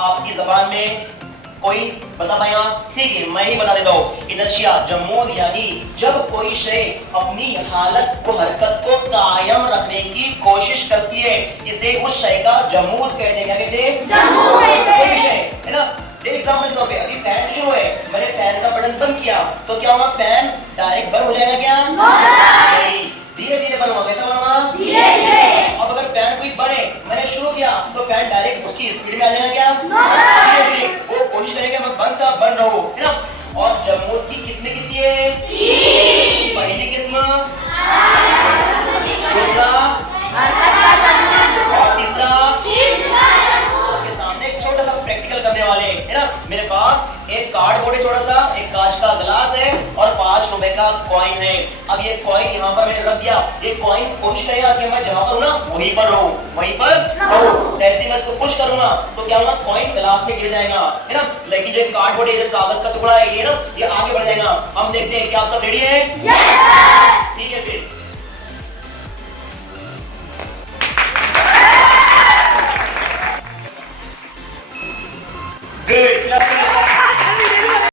आपकी जबान में कोई बता पाएगा? ठीक है, मैं ही बता देता हूँ। इनर्शिया, जमूद, यानी जब कोई शय अपनी हालत को, हरकत को कायम रखने की कोशिश करती है, इसे उस शय का जमूद कहते हैं। क्या कहते हैं? जमूद। कोई भी शय है ना, एग्जाम्पल के तौर पे अभी फैन शुरू है, मैंने फैन का बटन बंद किया तो क्या हुआ? फैन डायरेक्ट बंद हो जाएगा क्या? नहीं, धीरे धीरे बंद होगा। कैसा होगा? धीरे धीरे। अब अगर फैन कोई बने, मैंने शुरू किया तो फैन डायरेक्ट उसकी स्पीड में आ जाएगा क्या? धीरे धीरे। वो कोशिश करेंगे मैं बंद का बंद रहूं, है ना। और जमूद की किस्में कितनी है? पहली किस्म, दूसरा और तीसरा। आपके सामने एक छोटा सा प्रैक्टिकल करने वाले हैं, है ना। मेरे पास एक कार्डबोर्ड है छोटा सा, एक कांच का ग्लास है और 5 रुपए का कॉइन है। अब ये कॉइन यहाँ पर मैंने रख दिया, ये कॉइन कोशिश करेगा कि मैं जहाँ पर हूँ ना वहीं पर रहूं, वहीं पर रहूं। जैसे मैं इसको पुश करूंगा तो क्या होगा? कॉइन ग्लास में गिर जाएगा, है ना। लेकिन जो कार्डबोर्ड है, जो कागज का टुकड़ा है, ये ना, ये आगे बढ़ जाएगा। हम देखते हैं कि आप सब रेडी है?